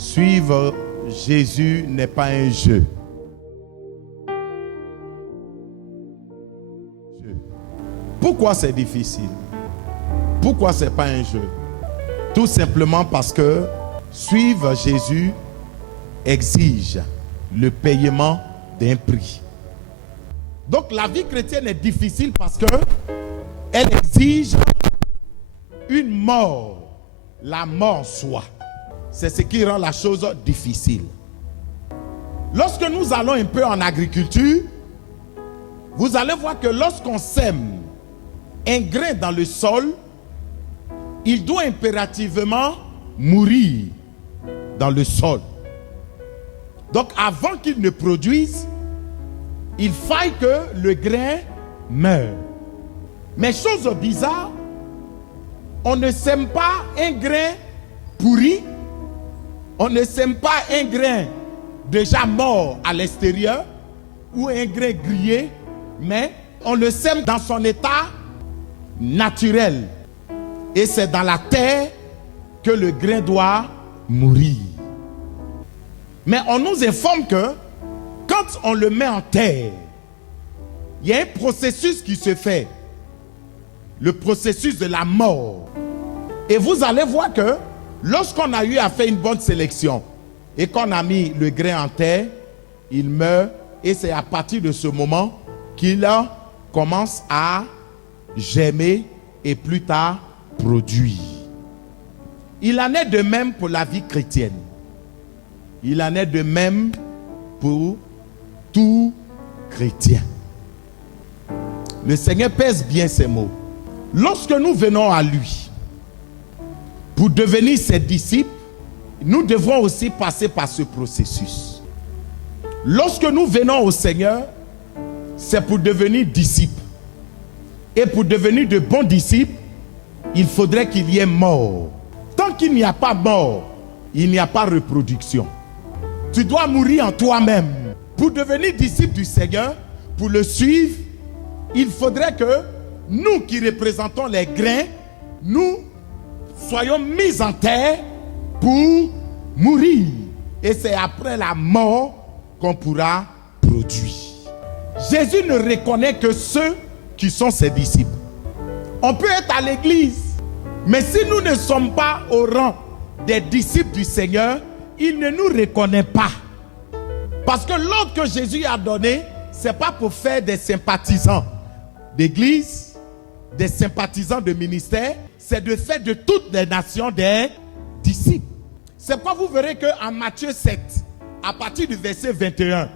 Suivre Jésus n'est pas un jeu. Pourquoi c'est difficile? Pourquoi c'est pas un jeu? Tout simplement parce que suivre Jésus exige le paiement d'un prix. Donc la vie chrétienne est difficile parce que elle exige une mort, la mort en soi. C'est ce qui rend la chose difficile. Lorsque nous allons un peu en agriculture, vous allez voir que lorsqu'on sème un grain dans le sol, il doit impérativement mourir dans le sol. Donc avant qu'il ne produise, il faille que le grain meure. Mais chose bizarre, on ne sème pas un grain pourri, on ne sème pas un grain déjà mort à l'extérieur ou un grain grillé, mais on le sème dans son état naturel. Et c'est dans la terre que le grain doit mourir. Mais on nous informe que quand on le met en terre, il y a un processus qui se fait. Le processus de la mort. Et vous allez voir que lorsqu'on a eu à faire une bonne sélection et qu'on a mis le grain en terre, il meurt et c'est à partir de ce moment qu'il commence à germer et plus tard produire. Il en est de même pour la vie chrétienne. Il en est de même pour tout chrétien. Le Seigneur pèse bien ces mots. Lorsque nous venons à lui pour devenir ses disciples, nous devons aussi passer par ce processus. Lorsque nous venons au Seigneur, c'est pour devenir disciples. Et pour devenir de bons disciples, il faudrait qu'il y ait mort. Tant qu'il n'y a pas mort, il n'y a pas reproduction. Tu dois mourir en toi-même. Pour devenir disciple du Seigneur, pour le suivre, il faudrait que nous qui représentons les grains, nous soyons mis en terre pour mourir. Et c'est après la mort qu'on pourra produire. Jésus ne reconnaît que ceux qui sont ses disciples. On peut être à l'église, mais si nous ne sommes pas au rang des disciples du Seigneur, il ne nous reconnaît pas. Parce que l'ordre que Jésus a donné, ce n'est pas pour faire des sympathisants d'église, des sympathisants de ministère, c'est de faire de toutes les nations des disciples. C'est pourquoi vous verrez qu'en Matthieu 7, à partir du verset 21,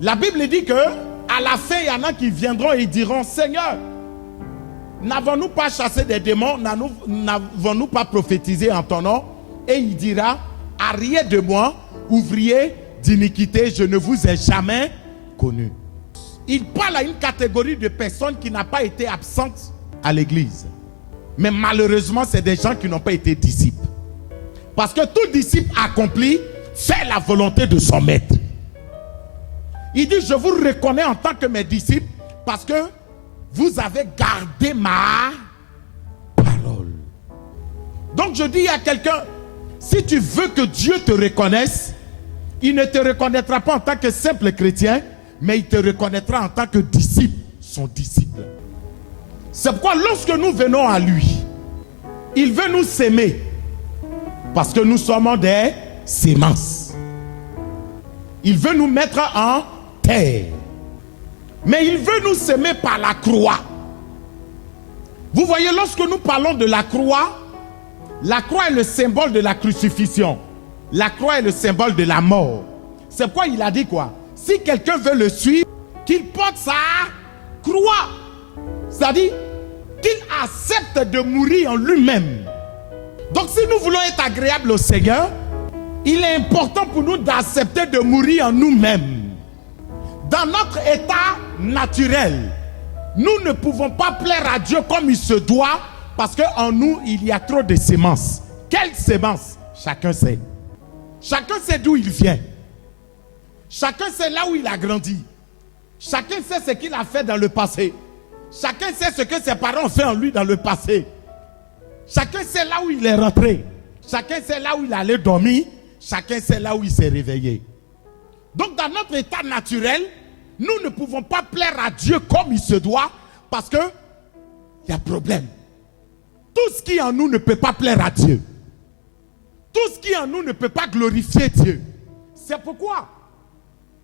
la Bible dit que à la fin, il y en a qui viendront et diront: Seigneur, n'avons-nous pas chassé des démons? N'avons-nous pas prophétisé en ton nom? Et il dira: arrière de moi, ouvrier d'iniquité, je ne vous ai jamais connu. Il parle à une catégorie de personnes qui n'a pas été absente à l'église. Mais malheureusement, c'est des gens qui n'ont pas été disciples. Parce que tout disciple accompli fait la volonté de son maître. Il dit: je vous reconnais en tant que mes disciples parce que vous avez gardé ma parole. Donc je dis à quelqu'un, si tu veux que Dieu te reconnaisse, il ne te reconnaîtra pas en tant que simple chrétien, mais il te reconnaîtra en tant que disciple, son disciple. C'est pourquoi lorsque nous venons à lui, il veut nous s'aimer parce que nous sommes des semences. Il veut nous mettre en terre. Mais il veut nous semer par la croix. Vous voyez, lorsque nous parlons de la croix est le symbole de la crucifixion. La croix est le symbole de la mort. C'est pourquoi il a dit quoi? Si quelqu'un veut le suivre, qu'il porte sa croix. C'est-à-dire qu'il accepte de mourir en lui-même. Donc si nous voulons être agréables au Seigneur, il est important pour nous d'accepter de mourir en nous-mêmes. Dans notre état naturel, nous ne pouvons pas plaire à Dieu comme il se doit parce qu'en nous, il y a trop de semences. Quelles semences? Chacun sait. Chacun sait d'où il vient. Chacun sait là où il a grandi. Chacun sait ce qu'il a fait dans le passé. Chacun sait ce que ses parents ont fait en lui dans le passé. Chacun sait là où il est rentré. Chacun sait là où il allait dormir. chacun sait là où il s'est réveillé. Donc dans notre état naturel, nous ne pouvons pas plaire à Dieu comme il se doit parce que il y a problème. Tout ce qui en nous ne peut pas plaire à Dieu. Tout ce qui en nous ne peut pas glorifier Dieu. C'est pourquoi,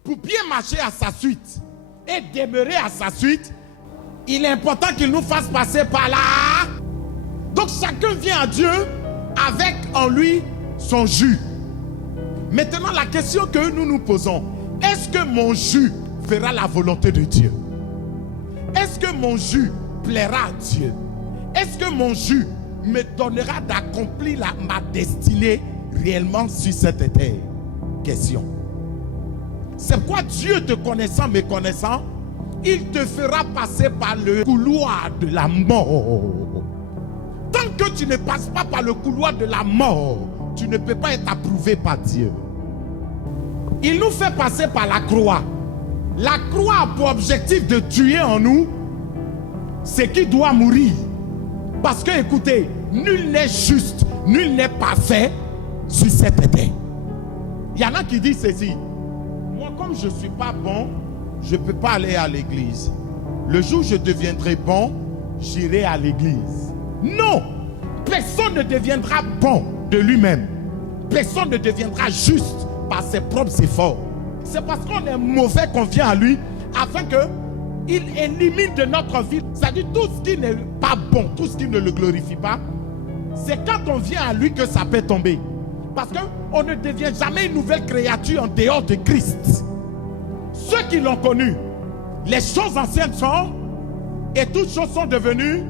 pour bien marcher à sa suite et demeurer à sa suite, il est important qu'il nous fasse passer par là. Donc chacun vient à Dieu avec en lui son jus. Maintenant, la question que nous nous posons, est-ce que mon jus fera la volonté de Dieu? Est-ce que mon jus plaira à Dieu? Est-ce que mon jus me donnera d'accomplir ma destinée réellement sur cette terre? Question. C'est pourquoi Dieu te connaissant, me connaissant, il te fera passer par le couloir de la mort. Tant que tu ne passes pas par le couloir de la mort, tu ne peux pas être approuvé par Dieu. Il nous fait passer par la croix. La croix a pour objectif de tuer en nous ce qui doit mourir. Parce que, écoutez, nul n'est juste, nul n'est parfait sur cette terre. Il y en a qui disent ceci. Moi, comme je ne suis pas bon, je ne peux pas aller à l'église. Le jour où je deviendrai bon, j'irai à l'église. Non! Personne ne deviendra bon de lui-même. Personne ne deviendra juste par ses propres efforts. C'est parce qu'on est mauvais qu'on vient à lui afin qu'il élimine de notre vie. C'est-à-dire tout ce qui n'est pas bon, tout ce qui ne le glorifie pas, c'est quand on vient à lui que ça peut tomber. Parce qu'on ne devient jamais une nouvelle créature en dehors de Christ. Ceux qui l'ont connu, les choses anciennes sont et toutes choses sont devenues.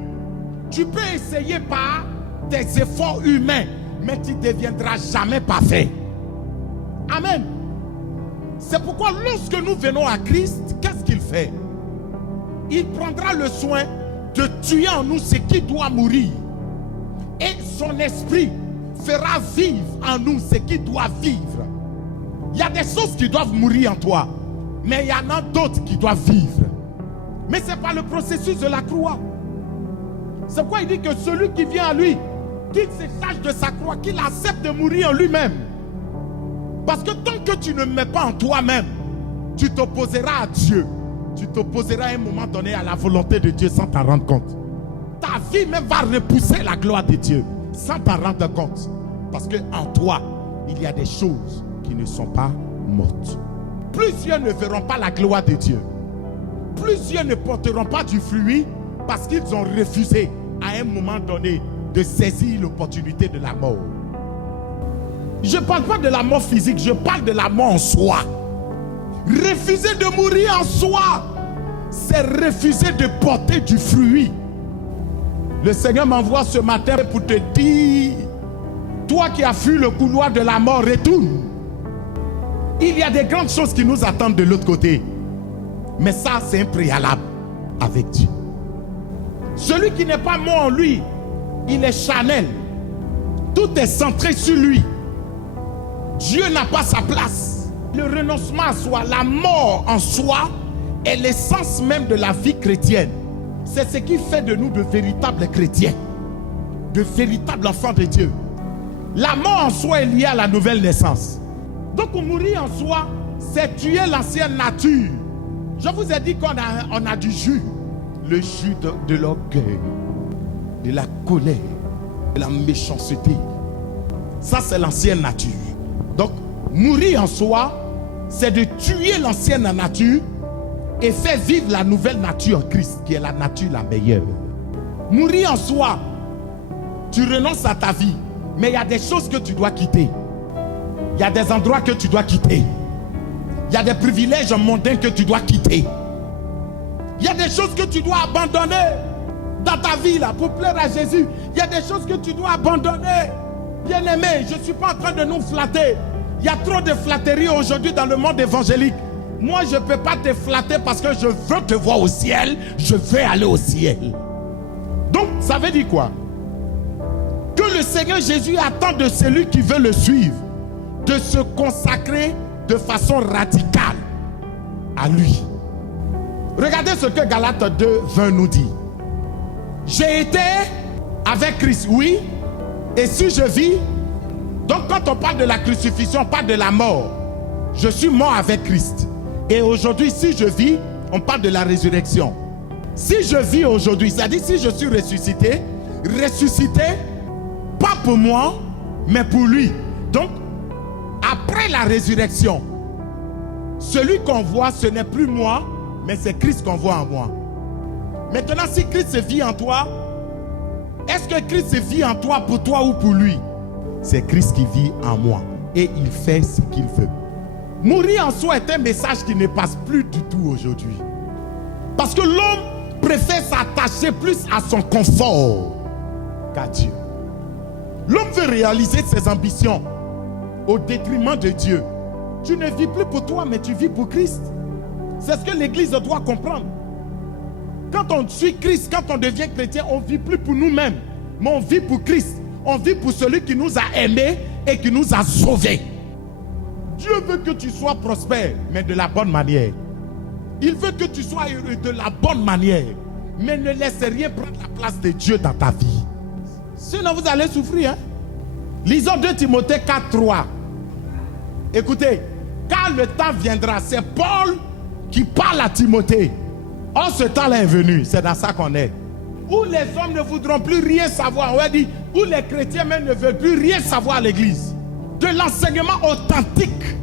Tu peux essayer par des efforts humains, mais tu ne deviendras jamais parfait. Amen. C'est pourquoi lorsque nous venons à Christ, qu'est-ce qu'il fait? Il prendra le soin de tuer en nous ce qui doit mourir. Et son esprit fera vivre en nous ce qui doit vivre. Il y a des choses qui doivent mourir en toi, mais il y en a d'autres qui doivent vivre. Mais c'est pas le processus de la croix. C'est pourquoi il dit que celui qui vient à lui, qu'il se charge de sa croix, qu'il accepte de mourir en lui-même. Parce que tant que tu ne mets pas en toi-même, tu t'opposeras à Dieu. Tu t'opposeras à un moment donné à la volonté de Dieu sans t'en rendre compte. Ta vie même va repousser la gloire de Dieu sans t'en rendre compte. Parce qu'en toi, il y a des choses qui ne sont pas mortes. Plusieurs ne verront pas la gloire de Dieu. Plusieurs ne porteront pas du fruit parce qu'ils ont refusé à un moment donné de saisir l'opportunité de la mort. Je ne parle pas de la mort physique, je parle de la mort en soi. Refuser de mourir en soi, c'est refuser de porter du fruit. Le Seigneur m'envoie ce matin pour te dire, toi qui as fui le couloir de la mort, retourne. Il y a des grandes choses qui nous attendent de l'autre côté. Mais ça, c'est un préalable avec Dieu. Celui qui n'est pas mort en lui, il est charnel. Tout est centré sur lui. Dieu n'a pas sa place. Le renoncement à soi, la mort en soi, est l'essence même de la vie chrétienne. C'est ce qui fait de nous de véritables chrétiens, de véritables enfants de Dieu. La mort en soi est liée à la nouvelle naissance. Donc mourir en soi, c'est tuer l'ancienne nature. Je vous ai dit qu'on a du jus. Le jus de l'orgueil, de la colère, de la méchanceté. Ça, c'est l'ancienne nature. Donc, mourir en soi, c'est de tuer l'ancienne nature et faire vivre la nouvelle nature en Christ, qui est la nature la meilleure. Mourir en soi, tu renonces à ta vie, mais il y a des choses que tu dois quitter. Il y a des endroits que tu dois quitter. Il y a des privilèges mondains que tu dois quitter. Il y a des choses que tu dois abandonner dans ta vie là, pour plaire à Jésus. Il y a des choses que tu dois abandonner. Bien-aimé, je ne suis pas en train de nous flatter. Il y a trop de flatterie aujourd'hui dans le monde évangélique. Moi, je ne peux pas te flatter parce que je veux te voir au ciel. Je veux aller au ciel. Donc, ça veut dire quoi? Que le Seigneur Jésus attend de celui qui veut le suivre de se consacrer de façon radicale à lui. Regardez ce que Galates 2, 20 nous dit. J'ai été avec Christ, oui, et si je vis, Donc quand on parle de la crucifixion, on parle de la mort. Je suis mort avec Christ. Et aujourd'hui, si je vis, on parle de la résurrection. Si je vis aujourd'hui, c'est-à-dire si je suis ressuscité, pas pour moi, mais pour lui. Donc, après la résurrection, celui qu'on voit, ce n'est plus moi, mais c'est Christ qu'on voit en moi. Maintenant, si Christ vit en toi, est-ce que Christ vit en toi pour toi ou pour lui? C'est Christ qui vit en moi et il fait ce qu'il veut. Mourir en soi est un message qui ne passe plus du tout aujourd'hui. Parce que l'homme préfère s'attacher plus à son confort qu'à Dieu. L'homme veut réaliser ses ambitions au détriment de Dieu. Tu ne vis plus pour toi, mais tu vis pour Christ. C'est ce que l'Église doit comprendre. Quand on suit Christ, quand on devient chrétien, on ne vit plus pour nous-mêmes, mais on vit pour Christ. On vit pour celui qui nous a aimés et qui nous a sauvés. Dieu veut que tu sois prospère, mais de la bonne manière. Il veut que tu sois heureux de la bonne manière. Mais ne laisse rien prendre la place de Dieu dans ta vie. Sinon vous allez souffrir. Lisons 2 Timothée 4:3. Écoutez, quand le temps viendra, c'est Paul qui parle à Timothée. Or ce temps-là est venu, c'est dans ça qu'on est. Où les hommes ne voudront plus rien savoir. On va dire, où les chrétiens même ne veulent plus rien savoir à l'église. De l'enseignement authentique,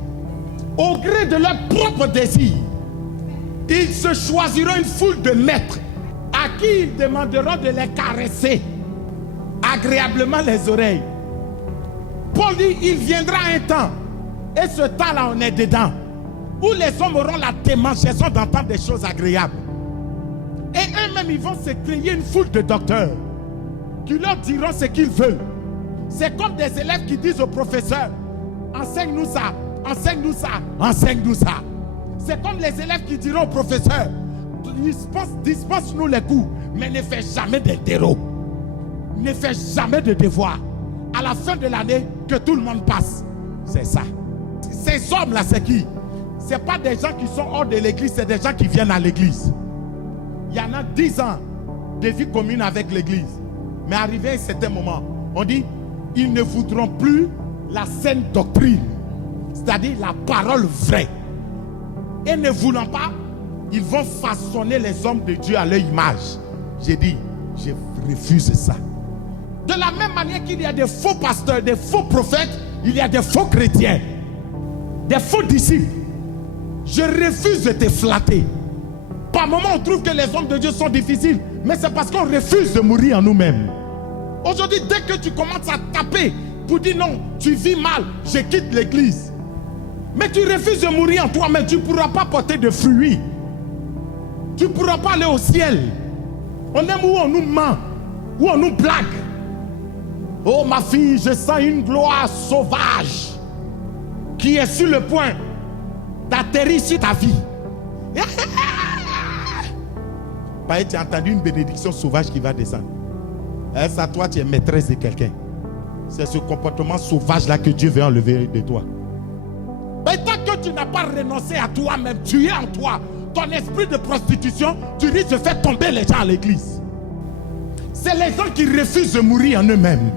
au gré de leur propre désir. Ils se choisiront une foule de maîtres à qui ils demanderont de les caresser agréablement les oreilles. Paul dit, il viendra un temps, et ce temps-là on est dedans, où les hommes auront la démangeaison d'entendre des choses agréables. Et eux-mêmes ils vont se créer une foule de docteurs qui leur diront ce qu'ils veulent. C'est comme des élèves qui disent au professeur, enseigne-nous ça, enseigne-nous ça, enseigne-nous ça. C'est comme les élèves qui diront au professeur, dispense-nous les cours, mais ne fais jamais d'interro, ne fais jamais de devoirs. À la fin de l'année, que tout le monde passe. C'est ça. Ces hommes-là, c'est qui? Ce n'est pas des gens qui sont hors de l'église, c'est des gens qui viennent à l'église. Il y en a 10 ans de vie commune avec l'église. Mais arrivé à un certain moment, on dit, ils ne voudront plus la saine doctrine, c'est-à-dire la parole vraie. Et ne voulant pas, ils vont façonner les hommes de Dieu à leur image. J'ai dit, je refuse ça. De la même manière qu'il y a des faux pasteurs, des faux prophètes, il y a des faux chrétiens, des faux disciples. Je refuse de te flatter. Par moments, on trouve que les hommes de Dieu sont difficiles, mais c'est parce qu'on refuse de mourir en nous-mêmes. Aujourd'hui, dès que tu commences à taper pour dire non, tu vis mal, je quitte l'église. Mais tu refuses de mourir en toi-même, tu ne pourras pas porter de fruits. Tu ne pourras pas aller au ciel. On aime où on nous ment, où on nous blague. Oh ma fille, je sens une gloire sauvage qui est sur le point d'atterrir sur ta vie. Tu as entendu une bénédiction sauvage qui va descendre. Ça, toi, tu es maîtresse de quelqu'un. C'est ce comportement sauvage-là que Dieu veut enlever de toi. Mais tant que tu n'as pas renoncé à toi-même, tu es en toi. Ton esprit de prostitution, tu risques de faire tomber les gens à l'église. C'est les gens qui refusent de mourir en eux-mêmes.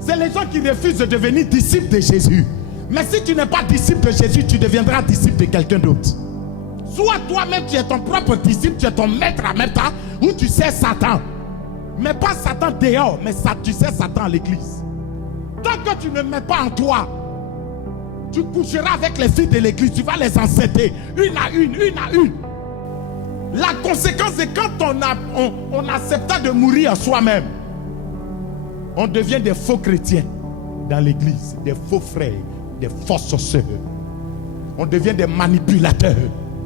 C'est les gens qui refusent de devenir disciples de Jésus. Mais si tu n'es pas disciple de Jésus, tu deviendras disciple de quelqu'un d'autre. Soit toi-même, tu es ton propre disciple, tu es ton maître en même temps, ou tu sais Satan. Mais pas Satan dehors, mais ça, tu sais Satan à l'église. Tant que tu ne mets pas en toi, tu coucheras avec les filles de l'église, tu vas les enceinter, une à une, une à une. La conséquence, c'est quand on accepte de mourir à soi-même, on devient des faux chrétiens dans l'église, des faux frères, des fausses sœurs. On devient des manipulateurs.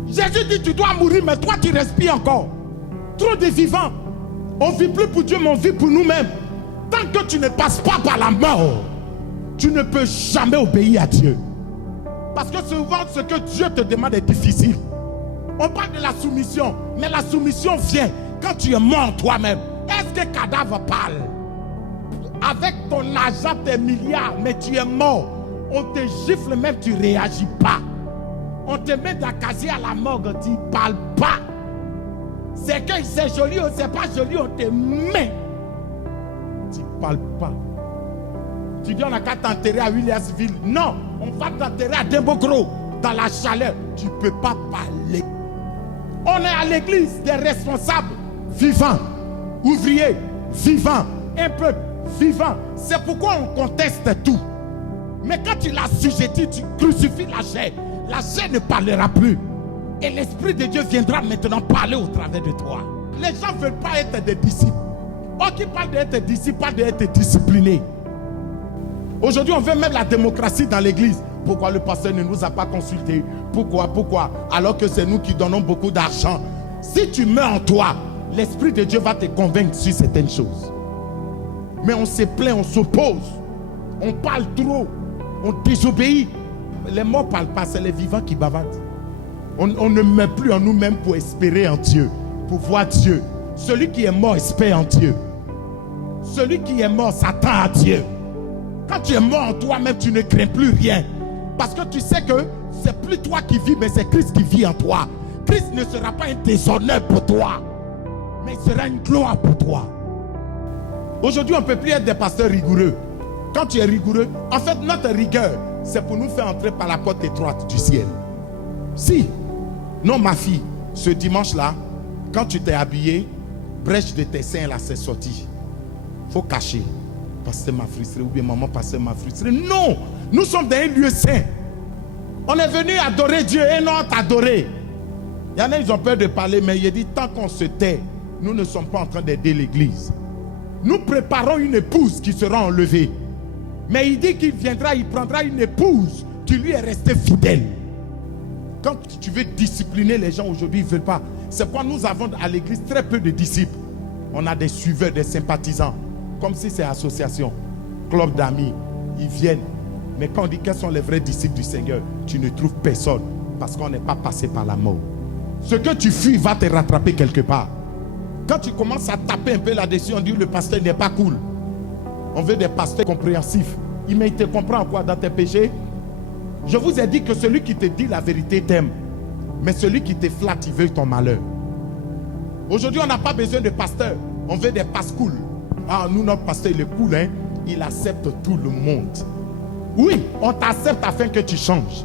Jésus dit, tu dois mourir, mais toi, tu respires encore. Trop de vivants. On ne vit plus pour Dieu, mais on vit pour nous-mêmes. Tant que tu ne passes pas par la mort, tu ne peux jamais obéir à Dieu. Parce que souvent, ce que Dieu te demande est difficile. On parle de la soumission, mais la soumission vient quand tu es mort toi-même. Est-ce que cadavre parle? Avec ton argent, tes milliards, mais tu es mort. On te gifle même, tu ne réagis pas. On te met dans casier à la morgue, tu ne parles pas. C'est que c'est joli ou c'est pas joli, on te met. Tu ne parles pas. Tu dis on n'a qu'à t'enterrer à Williamsville. Non, on va t'enterrer à Dembogro, dans la chaleur. Tu ne peux pas parler. On est à l'église des responsables vivants, ouvriers vivants, un peuple vivant. C'est pourquoi on conteste tout. Mais quand tu l'assujettis, tu crucifies la chair ne parlera plus. Et l'Esprit de Dieu viendra maintenant parler au travers de toi. Les gens ne veulent pas être des disciples. Or qui parle d'être disciple, parle d'être discipliné. Aujourd'hui, on veut même la démocratie dans l'église. Pourquoi le pasteur ne nous a pas consultés? Pourquoi? Alors que c'est nous qui donnons beaucoup d'argent. Si tu meurs en toi, l'Esprit de Dieu va te convaincre sur certaines choses. Mais on se plaint, on s'oppose. On parle trop. On désobéit. Les morts ne parlent pas, c'est les vivants qui bavardent. On ne met plus en nous-mêmes pour espérer en Dieu, pour voir Dieu. Celui qui est mort espère en Dieu. Celui qui est mort s'attend à Dieu. Quand tu es mort en toi-même, tu ne crains plus rien. Parce que tu sais que c'est plus toi qui vis, mais c'est Christ qui vit en toi. Christ ne sera pas un déshonneur pour toi, mais il sera une gloire pour toi. Aujourd'hui, on ne peut plus être des pasteurs rigoureux. Quand tu es rigoureux, en fait, notre rigueur, c'est pour nous faire entrer par la porte étroite du ciel. Si, non ma fille, ce dimanche-là, quand tu t'es habillé, brèche de tes seins là, c'est sorti. Il faut cacher. Pasteur m'a frustré, ou bien maman, pasteur m'a frustré. Non, nous sommes dans un lieu saint. On est venu adorer Dieu et non t'adorer. Il y en a, ils ont peur de parler, mais il dit, tant qu'on se tait, nous ne sommes pas en train d'aider l'église. Nous préparons une épouse qui sera enlevée. Mais il dit qu'il viendra, il prendra une épouse qui lui est restée fidèle. Quand tu veux discipliner les gens aujourd'hui, ils ne veulent pas. C'est pourquoi nous avons à l'église très peu de disciples. On a des suiveurs, des sympathisants. Comme si c'est association, club d'amis. Ils viennent. Mais quand on dit quels sont les vrais disciples du Seigneur, tu ne trouves personne. Parce qu'on n'est pas passé par la mort. Ce que tu fuis va te rattraper quelque part. Quand tu commences à taper un peu là-dessus, on dit le pasteur n'est pas cool. On veut des pasteurs compréhensifs. Mais il te comprend quoi dans tes péchés? Je vous ai dit que celui qui te dit la vérité t'aime. Mais celui qui te flatte, il veut ton malheur. Aujourd'hui, on n'a pas besoin de pasteurs. On veut des passe-cool. Ah, nous, notre pasteur, il est cool, hein? Il accepte tout le monde. Oui, on t'accepte afin que tu changes.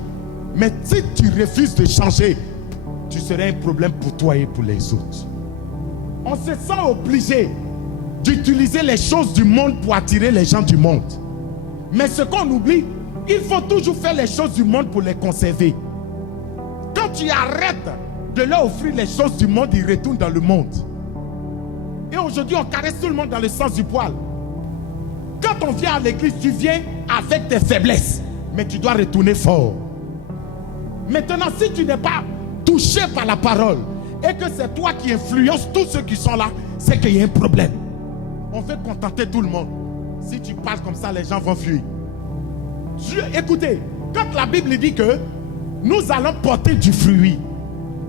Mais si tu refuses de changer, tu serais un problème pour toi et pour les autres. On se sent obligé d'utiliser les choses du monde pour attirer les gens du monde. Mais ce qu'on oublie, il faut toujours faire les choses du monde pour les conserver. Quand tu arrêtes de leur offrir les choses du monde, ils retournent dans le monde. Et aujourd'hui, on caresse tout le monde dans le sens du poil. Quand on vient à l'église, tu viens avec tes faiblesses. Mais tu dois retourner fort. Maintenant, si tu n'es pas touché par la parole et que c'est toi qui influences tous ceux qui sont là, c'est qu'il y a un problème. On veut contenter tout le monde. Si tu parles comme ça, les gens vont fuir. Dieu, écoutez, quand la Bible dit que nous allons porter du fruit,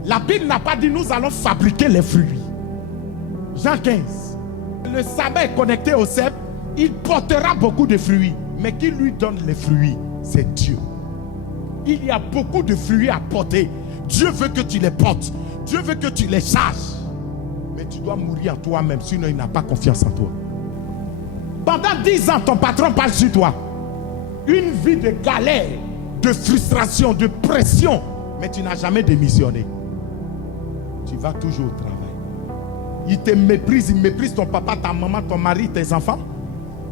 la Bible n'a pas dit nous allons fabriquer les fruits. Jean 15. Le sabbat est connecté au cep, il portera beaucoup de fruits. Mais qui lui donne les fruits? C'est Dieu. Il y a beaucoup de fruits à porter. Dieu veut que tu les portes. Dieu veut que tu les charges. Mais tu dois mourir en toi-même, sinon il n'a pas confiance en toi. Pendant 10 ans, ton patron parle sur toi. Une vie de galère, de frustration, de pression. Mais tu n'as jamais démissionné. Tu vas toujours au travail. Il te méprise, il méprise ton papa, ta maman, ton mari, tes enfants.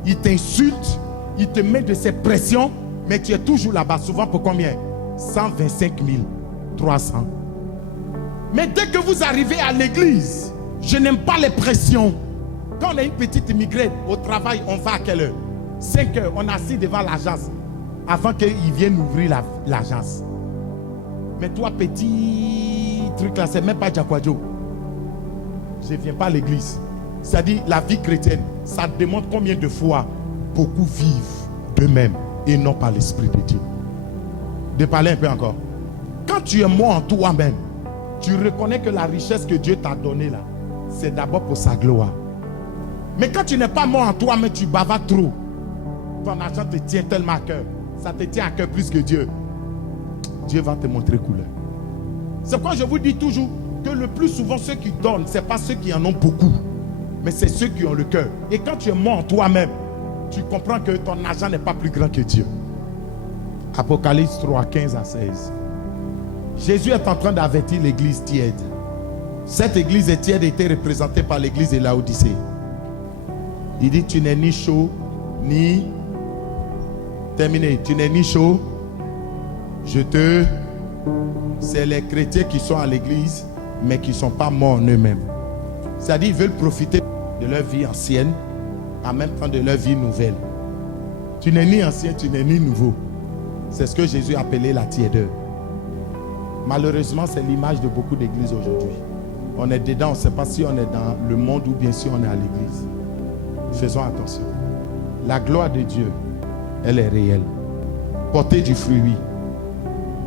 Il t'insulte, il te met de ces pressions. Mais tu es toujours là-bas, souvent pour combien? 125 300. Mais dès que vous arrivez à l'église, je n'aime pas les pressions. Quand on a une petite immigrée au travail, on va à quelle heure? 5 heures, on est assis devant l'agence avant qu'ils viennent ouvrir l'agence. Mais toi, petit truc là, c'est même pas Djakwadjo. Je ne viens pas à l'église. C'est-à-dire, la vie chrétienne, ça demande combien de fois beaucoup vivent d'eux-mêmes et non par l'Esprit de Dieu. De parler un peu encore. Quand tu es mort en toi-même, tu reconnais que la richesse que Dieu t'a donnée là, c'est d'abord pour sa gloire. Mais quand tu n'es pas mort en toi, mais tu bavardes trop, ton argent te tient tellement à cœur. Ça te tient à cœur plus que Dieu. Dieu va te montrer couleur. C'est pourquoi je vous dis toujours que le plus souvent, ceux qui donnent, ce n'est pas ceux qui en ont beaucoup, mais c'est ceux qui ont le cœur. Et quand tu es mort en toi-même, tu comprends que ton argent n'est pas plus grand que Dieu. Apocalypse 3, 15 à 16. Jésus est en train d'avertir l'église tiède. Cette église tiède était représentée par l'église de Laodicée. Il dit, tu n'es ni chaud, ni... Terminé. Tu n'es ni chaud. C'est les chrétiens qui sont à l'église, mais qui ne sont pas morts en eux-mêmes. C'est-à-dire, ils veulent profiter de leur vie ancienne, en même temps de leur vie nouvelle. Tu n'es ni ancien, tu n'es ni nouveau. C'est ce que Jésus appelait la tiédeur. Malheureusement, c'est l'image de beaucoup d'églises aujourd'hui. On est dedans, on ne sait pas si on est dans le monde ou bien si on est à l'église. Faisons attention. La gloire de Dieu, elle est réelle. Porter du fruit, oui.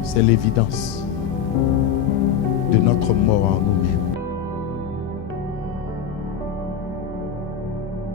C'est l'évidence de notre mort en nous-mêmes.